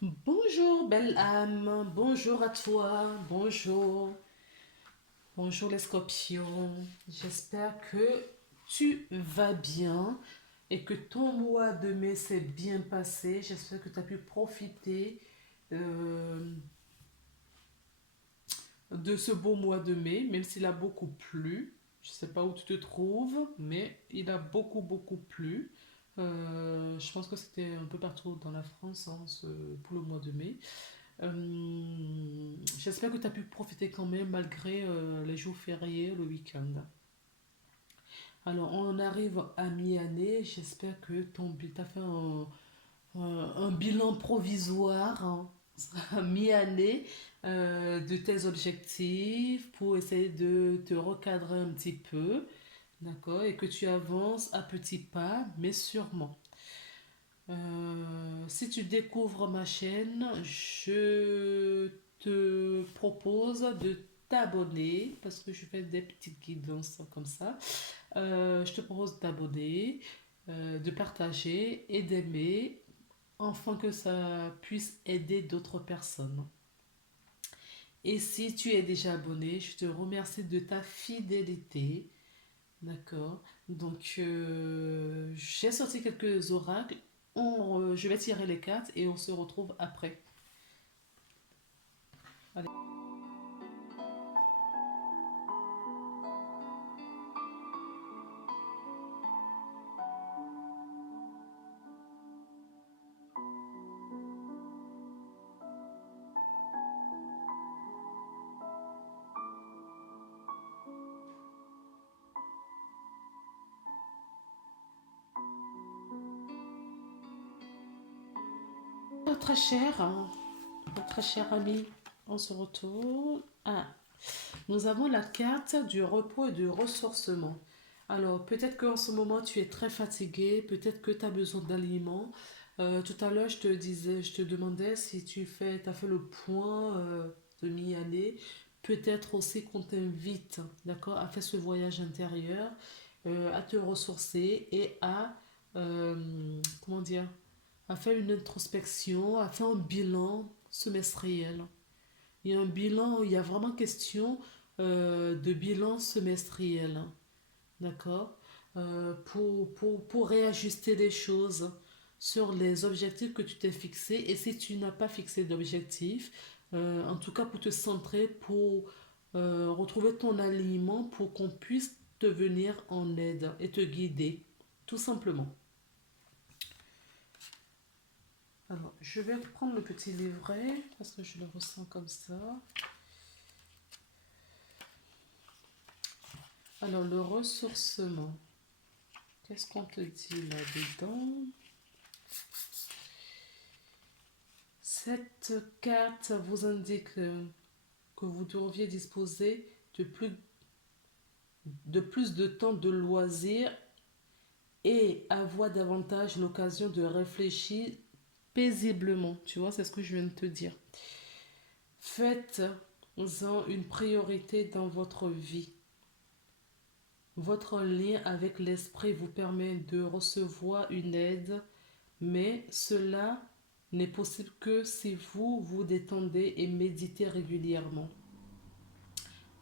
Bonjour, belle âme, bonjour à toi, bonjour, bonjour les scorpions. J'espère que tu vas bien et que ton mois de mai s'est bien passé. J'espère que tu as pu profiter euh, de ce beau mois de mai, même s'il a beaucoup plu. Je ne sais pas où tu te trouves, mais il a beaucoup plu. Je pense que c'était un peu partout dans la France hein, pour le mois de mai. J'espère que tu as pu profiter quand même malgré les jours fériés, le week-end. Alors, on arrive à mi-année. J'espère que tu as fait un bilan provisoire hein, à mi-année de tes objectifs pour essayer de te recadrer un petit peu. D'accord? Et que tu avances à petits pas, mais sûrement. Si tu découvres ma chaîne, je te propose de t'abonner parce que je fais des petites guidances comme ça. Je te propose de t'abonner, de partager et d'aimer afin que ça puisse aider d'autres personnes. Et si tu es déjà abonné, je te remercie de ta fidélité. D'accord. Donc, j'ai sorti quelques oracles. Je vais tirer les cartes et on se retrouve après. Allez. Très cher, hein, très cher ami, on se retrouve. Ah, nous avons la carte du repos et du ressourcement. Alors, peut-être qu'en ce moment, tu es très fatigué, peut-être que tu as besoin d'aliments. Tout à l'heure, je te disais, je te demandais si as fait le point de mi-année. Peut-être aussi qu'on t'invite, d'accord, à faire ce voyage intérieur, à te ressourcer et comment dire, à faire une introspection, à faire un bilan semestriel. Il y a un bilan, il y a vraiment question de bilan semestriel, d'accord? Pour réajuster les choses sur les objectifs que tu t'es fixés. Et si tu n'as pas fixé d'objectifs, en tout cas pour te centrer, pour retrouver ton alignement, pour qu'on puisse te venir en aide et te guider, tout simplement. Alors, je vais prendre le petit livret parce que je le ressens comme ça. Alors, le ressourcement. Qu'est-ce qu'on te dit là-dedans? Cette carte vous indique que vous devriez disposer de plus de temps de loisirs et avoir davantage l'occasion de réfléchir paisiblement. Tu vois, c'est ce que je viens de te dire. Faites-en une priorité dans votre vie. Votre lien avec l'esprit vous permet de recevoir une aide, mais cela n'est possible que si vous vous détendez et méditez régulièrement.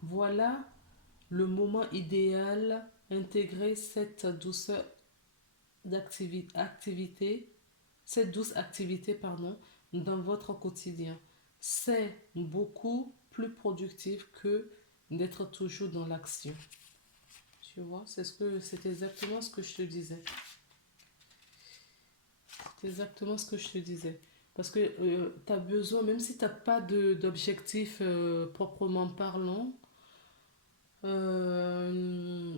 Voilà le moment idéal. Intégrer activité, cette douce activité, pardon, dans votre quotidien. C'est beaucoup plus productif que d'être toujours dans l'action. Tu vois, c'est exactement ce que je te disais. C'est exactement ce que je te disais. Parce que tu as besoin, même si tu n'as pas d'objectif proprement parlant, euh,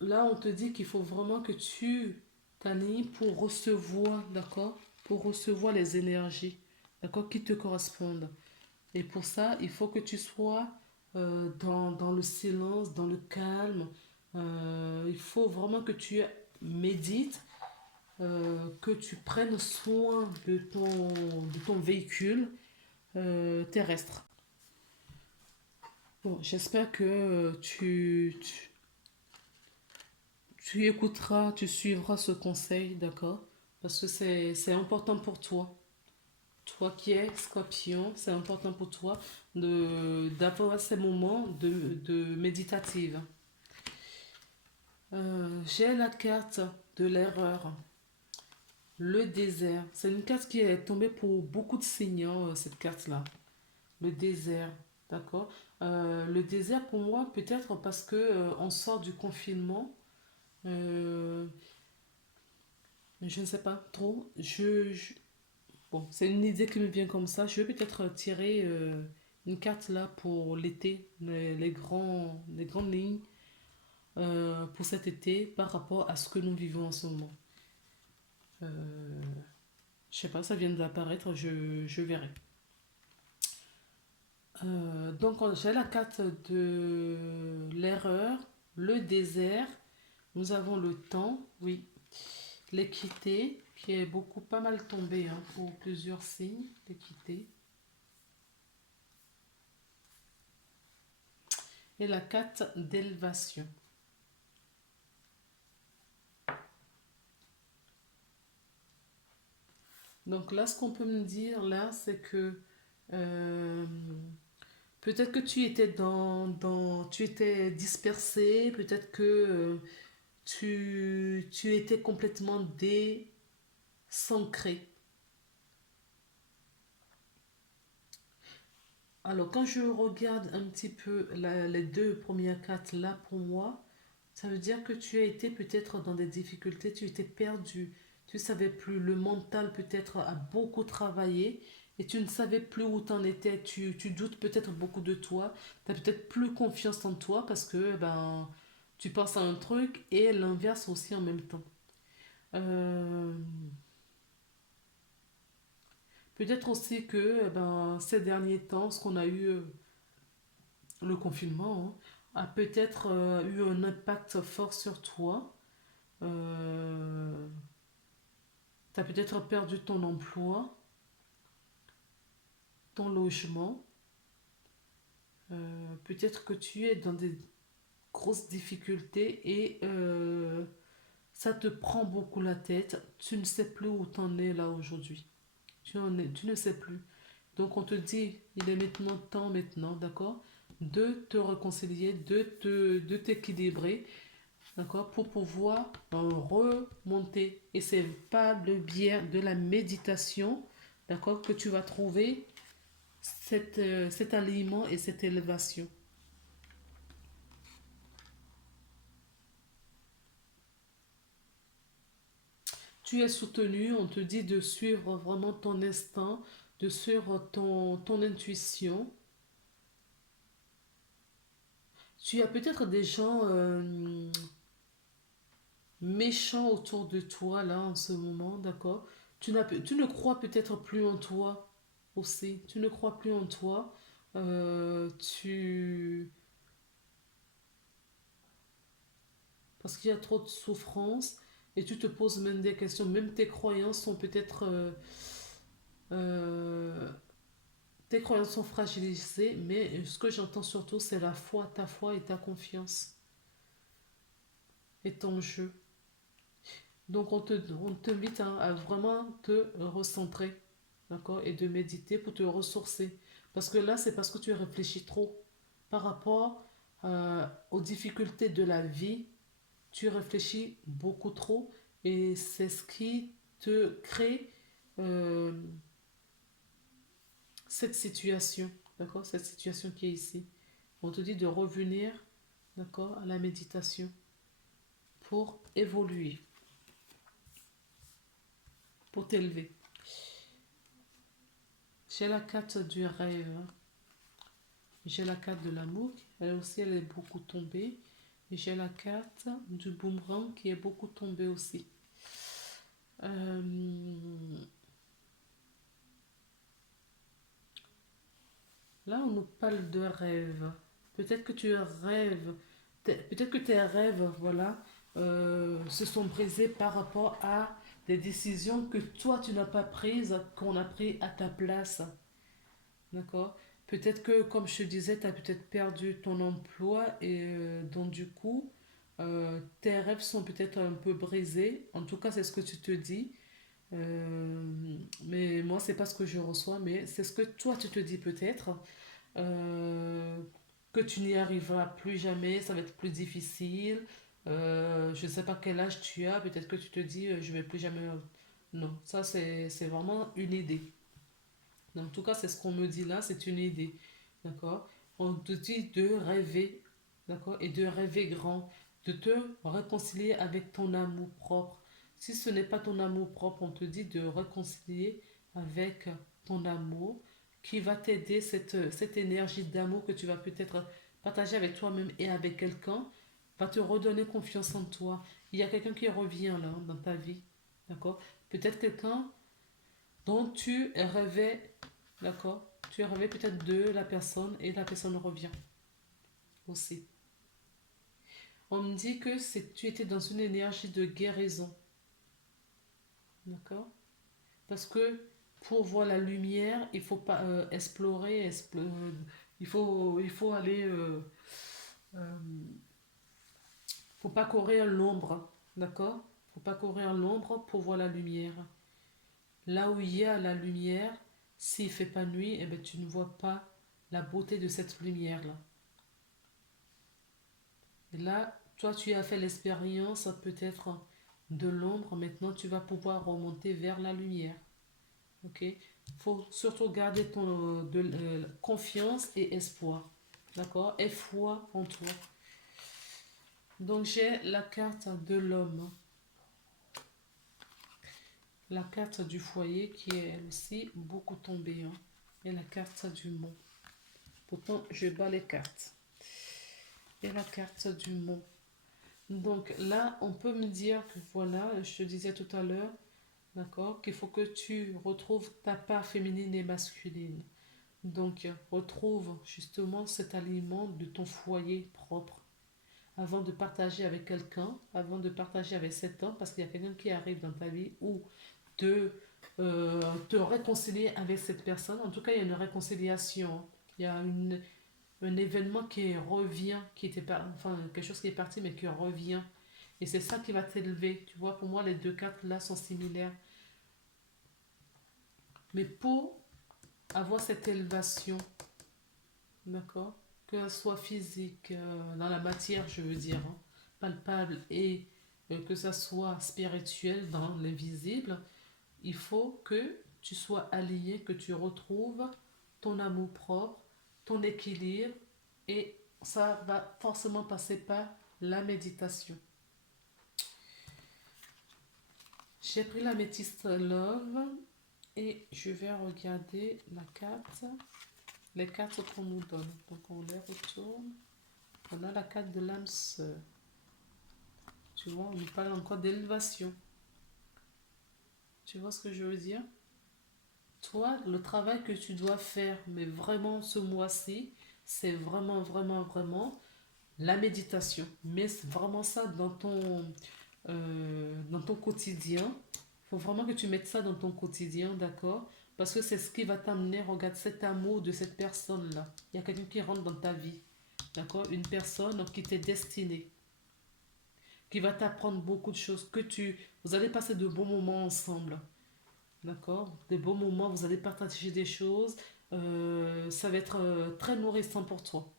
là on te dit qu'il faut vraiment que tu t'alignes pour recevoir, d'accord? Pour recevoir les énergies, d'accord? Qui te correspondent. Et pour ça, il faut que tu sois dans le silence, dans le calme. Il faut vraiment que tu médites que tu prennes soin de ton véhicule terrestre. Bon, j'espère que tu écouteras, tu suivras ce conseil, d'accord? Parce que c'est important pour toi. Toi qui es scorpion, c'est important pour toi d'avoir ces moments de méditative. J'ai la carte de l'erreur, le désert. C'est une carte qui est tombée pour beaucoup de signants, cette carte-là. Le désert, d'accord? Le désert pour moi, peut-être parce que on sort du confinement. euh, je ne sais pas trop. Bon, c'est une idée qui me vient comme ça. Je vais peut-être tirer une carte là pour l'été, les grandes lignes pour cet été par rapport à ce que nous vivons en ce moment. Euh, je sais pas, ça vient d'apparaître, je verrai. J'ai la carte de l'erreur, le désert, nous avons le temps, oui, l'équité, qui est beaucoup pas mal tombé hein, pour plusieurs signes, l'équité, et la carte d'élévation. Donc là, ce qu'on peut me dire là, c'est que euh, peut-être que tu étais dispersé, peut-être que tu étais complètement désancré. Alors, quand je regarde un petit peu les deux premières cartes là pour moi, ça veut dire que tu as été peut-être dans des difficultés, tu étais perdu, tu ne savais plus, le mental peut-être a beaucoup travaillé et tu ne savais plus où tu en étais, tu doutes peut-être beaucoup de toi, tu n'as peut-être plus confiance en toi parce que ben, tu penses à un truc et l'inverse aussi en même temps. Euh, Peut-être aussi que ben, ces derniers temps, ce qu'on a eu, le confinement, hein, a peut-être eu un impact fort sur toi. Euh, Tu as peut-être perdu ton emploi, ton logement. Peut-être que tu es dans des grosses difficultés et ça te prend beaucoup la tête. Tu ne sais plus où tu en es là aujourd'hui. Tu ne sais plus. Donc on te dit, il est maintenant temps maintenant, d'accord, de te réconcilier, de t'équilibrer, d'accord, pour pouvoir remonter. Et c'est pas le biais de la méditation, d'accord, que tu vas trouver cet alignement et cette élévation. Tu es soutenu, on te dit de suivre vraiment ton instinct, de suivre ton intuition. Tu as peut-être des gens méchants autour de toi là en ce moment, d'accord? Tu ne crois peut-être plus en toi aussi. Tu ne crois plus en toi. Tu Parce qu'il y a trop de souffrance et tu te poses même des questions. Même tes croyances sont peut-être euh, tes croyances sont fragilisées, mais ce que j'entends surtout, c'est la foi, ta foi et ta confiance est en jeu. Donc on t'invite à vraiment te recentrer, d'accord, et de méditer pour te ressourcer. Parce que là, c'est parce que tu réfléchis trop par rapport aux difficultés de la vie. Tu réfléchis beaucoup trop et c'est ce qui te crée euh, cette situation, d'accord, cette situation qui est ici. On te dit de revenir, d'accord, à la méditation pour évoluer, pour t'élever. J'ai la carte du rêve, j'ai la carte de l'amour, elle aussi elle est beaucoup tombée. Et j'ai la carte du boomerang qui est beaucoup tombée aussi. Euh, Là, on nous parle de rêve. Peut-être que tu rêves, peut-être que tes rêves, voilà, se sont brisés par rapport à des décisions que toi tu n'as pas prises, qu'on a pris à ta place. D'accord? Peut-être que, comme je te disais, tu as peut-être perdu ton emploi et donc du coup, tes rêves sont peut-être un peu brisés. En tout cas, c'est ce que tu te dis. Mais moi, c'est pas ce que je reçois, mais c'est ce que toi, tu te dis peut-être. euh, que tu n'y arriveras plus jamais, ça va être plus difficile. Je ne sais pas quel âge tu as, peut-être que tu te dis, je vais plus jamais. Non, ça, c'est vraiment une idée. En tout cas, c'est ce qu'on me dit là, c'est une idée. D'accord? On te dit de rêver, d'accord? Et de rêver grand, de te réconcilier avec ton amour propre. Si ce n'est pas ton amour propre, on te dit de réconcilier avec ton amour qui va t'aider, cette énergie d'amour que tu vas peut-être partager avec toi-même et avec quelqu'un, va te redonner confiance en toi. Il y a quelqu'un qui revient là dans ta vie, d'accord? Peut-être quelqu'un dont tu rêvais, d'accord? Tu rêvais peut-être de la personne et la personne revient aussi. On me dit que tu étais dans une énergie de guérison, d'accord? Parce que pour voir la lumière, il faut pas explorer, il faut aller, euh, faut pas courir l'ombre, d'accord? Faut pas courir l'ombre pour voir la lumière. Là où il y a la lumière, s'il fait pas nuit, eh ben, tu ne vois pas la beauté de cette lumière-là. Et là, toi, tu as fait l'expérience peut-être de l'ombre, maintenant tu vas pouvoir remonter vers la lumière. Ok? Il faut surtout garder confiance et espoir. D'accord? Et foi en toi. Donc j'ai la carte de l'homme, la carte du foyer qui est elle aussi beaucoup tombée, hein, et la carte du mont. Pourtant, je bats les cartes. Et la carte du mont. Donc là, on peut me dire que voilà, je te disais tout à l'heure, d'accord, qu'il faut que tu retrouves ta part féminine et masculine. Donc, retrouve justement cet aliment de ton foyer propre avant de partager avec quelqu'un, avant de partager avec cet homme, parce qu'il y a quelqu'un qui arrive dans ta vie, ou de te réconcilier avec cette personne. En tout cas, il y a une réconciliation. Il y a un événement qui revient, enfin quelque chose qui est parti mais qui revient. Et c'est ça qui va t'élever. Tu vois, pour moi, les deux cartes là sont similaires. Mais pour avoir cette élévation, d'accord, que ce soit physique, dans la matière, je veux dire, hein, palpable, et que ça soit spirituel dans l'invisible, il faut que tu sois aligné, que tu retrouves ton amour propre, ton équilibre, et ça va forcément passer par la méditation. J'ai pris la métiste Love et je vais regarder les cartes qu'on nous donne. Donc on les retourne. On a la carte de l'âme sœur. Tu vois, on nous parle encore d'élévation. Tu vois ce que je veux dire? Toi, le travail que tu dois faire, mais vraiment ce mois-ci, c'est vraiment, vraiment, vraiment la méditation. Mais c'est vraiment ça dans ton quotidien. Il faut vraiment que tu mettes ça dans ton quotidien, d'accord? Parce que c'est ce qui va t'amener, regarde, cet amour de cette personne-là. Il y a quelqu'un qui rentre dans ta vie, d'accord? Une personne qui t'est destinée, qui va t'apprendre beaucoup de choses, vous allez passer de bons moments ensemble, d'accord? Des bons moments, vous allez partager des choses, ça va être très nourrissant pour toi.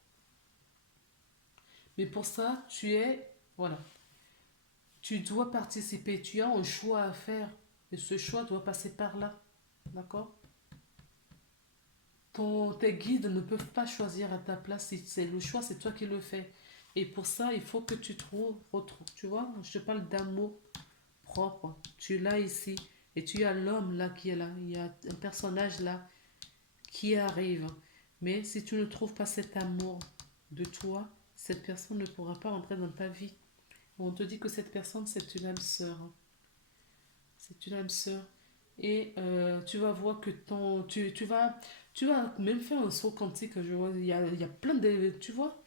Mais pour ça, voilà, tu dois participer, tu as un choix à faire, et ce choix doit passer par là, d'accord? Tes guides ne peuvent pas choisir à ta place, si c'est le choix, c'est toi qui le fais. Et pour ça, il faut que retrouves, tu vois, je te parle d'amour propre. Tu l'as ici. Et tu as l'homme là qui est là. Il y a un personnage là qui arrive. Mais si tu ne trouves pas cet amour de toi, cette personne ne pourra pas entrer dans ta vie. On te dit que cette personne, c'est une âme sœur. C'est une âme sœur. Et tu vas voir que tu vas même faire un saut quantique. Je vois, il y a plein de. Tu vois,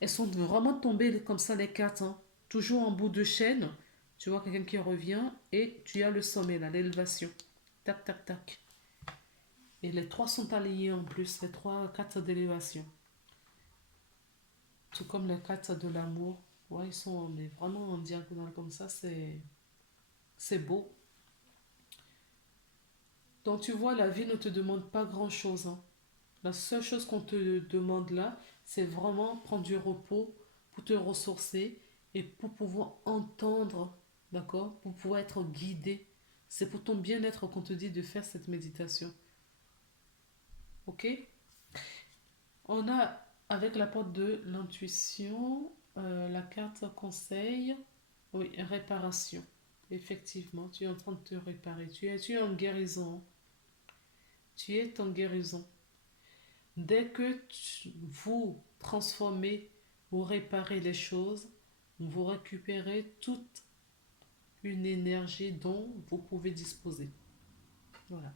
elles sont vraiment tombées comme ça, les cartes, hein. Toujours en bout de chaîne. Tu vois quelqu'un qui revient et tu as le sommet, là, l'élévation. Tac, tac, tac. Et les trois sont alignés en plus, les trois cartes d'élévation. Tout comme les cartes de l'amour. Ouais, ils sont mais vraiment en diagonale comme ça, c'est beau. Donc tu vois, la vie ne te demande pas grand-chose, hein. La seule chose qu'on te demande là, c'est vraiment prendre du repos pour te ressourcer et pour pouvoir entendre, d'accord? Pour pouvoir être guidé. C'est pour ton bien-être qu'on te dit de faire cette méditation. Ok? On a, avec la porte de l'intuition, la carte conseil, oui, réparation. Effectivement, tu es en train de te réparer. Tu es en guérison. Tu es en guérison. Dès que vous transformez, vous réparez les choses, vous récupérez toute une énergie dont vous pouvez disposer. Voilà.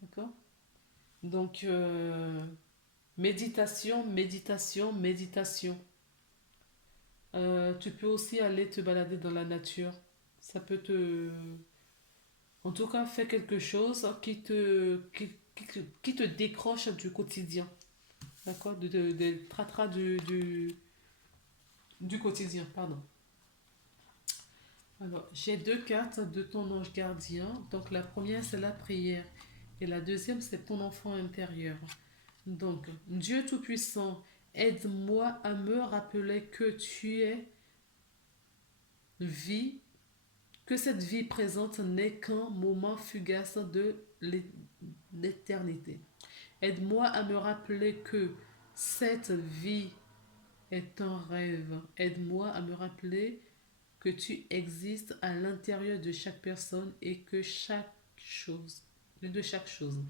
D'accord? Donc, méditation, méditation, méditation. Tu peux aussi aller te balader dans la nature. Ça peut te... En tout cas, fais quelque chose qui te décroche du quotidien. D'accord? De tratras du quotidien, pardon. Alors, j'ai deux cartes de ton ange gardien. Donc, la première, c'est la prière. Et la deuxième, c'est ton enfant intérieur. Donc, Dieu Tout-Puissant, aide-moi à me rappeler que tu es vie, que cette vie présente n'est qu'un moment fugace de l'éternité. Aide-moi à me rappeler que cette vie est un rêve. Aide-moi à me rappeler que tu existes à l'intérieur de chaque personne et que chaque chose, de chaque chose.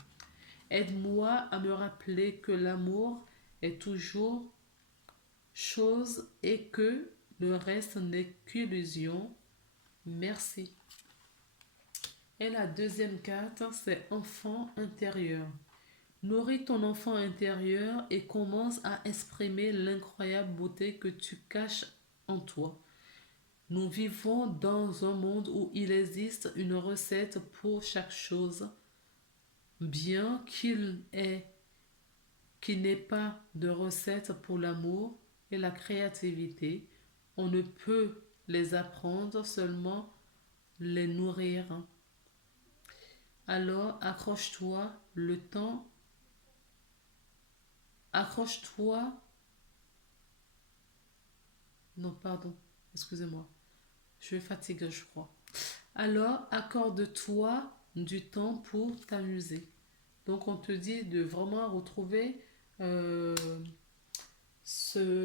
Aide-moi à me rappeler que l'amour est toujours chose et que le reste n'est qu'illusion. Merci. Et la deuxième carte, c'est enfant intérieur. Nourris ton enfant intérieur et commence à exprimer l'incroyable beauté que tu caches en toi. Nous vivons dans un monde où il existe une recette pour chaque chose, bien qu'il n'ait pas de recette pour l'amour et la créativité. On ne peut les apprendre, seulement les nourrir. Alors accroche-toi le temps, accroche-toi, non pardon, excusez-moi, je vais fatiguer je crois. Alors accorde-toi du temps pour t'amuser. Donc on te dit de vraiment retrouver euh, cet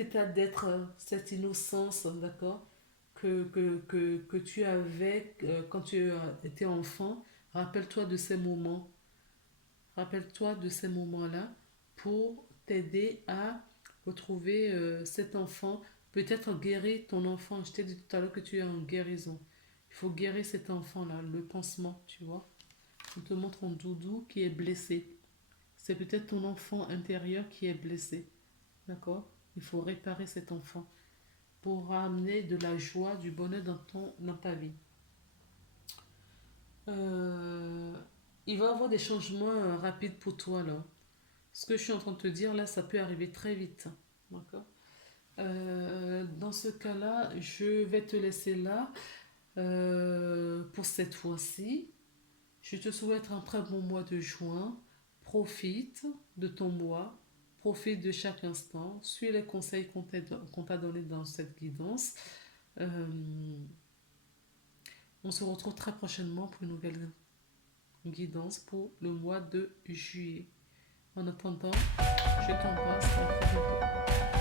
état d'être, cette innocence, d'accord, que tu avais quand tu étais enfant. Rappelle-toi de ces moments. Rappelle-toi de ces moments-là pour t'aider à retrouver cet enfant. Peut-être guérir ton enfant. Je t'ai dit tout à l'heure que tu es en guérison. Il faut guérir cet enfant-là, le pansement, tu vois. On te montre un doudou qui est blessé. C'est peut-être ton enfant intérieur qui est blessé. D'accord? Il faut réparer cet enfant pour ramener de la joie, du bonheur dans ta vie. Euh, il va y avoir des changements rapides pour toi là. Ce que je suis en train de te dire là, ça peut arriver très vite. D'accord? Dans ce cas-là, je vais te laisser là pour cette fois-ci. Je te souhaite un très bon mois de juin. Profite de ton mois. Profite de chaque instant. Suis les conseils qu'on t'a donnés dans cette guidance. Euh, on se retrouve très prochainement pour une nouvelle guidance pour le mois de juillet. En attendant, je t'embrasse. À très bientôt.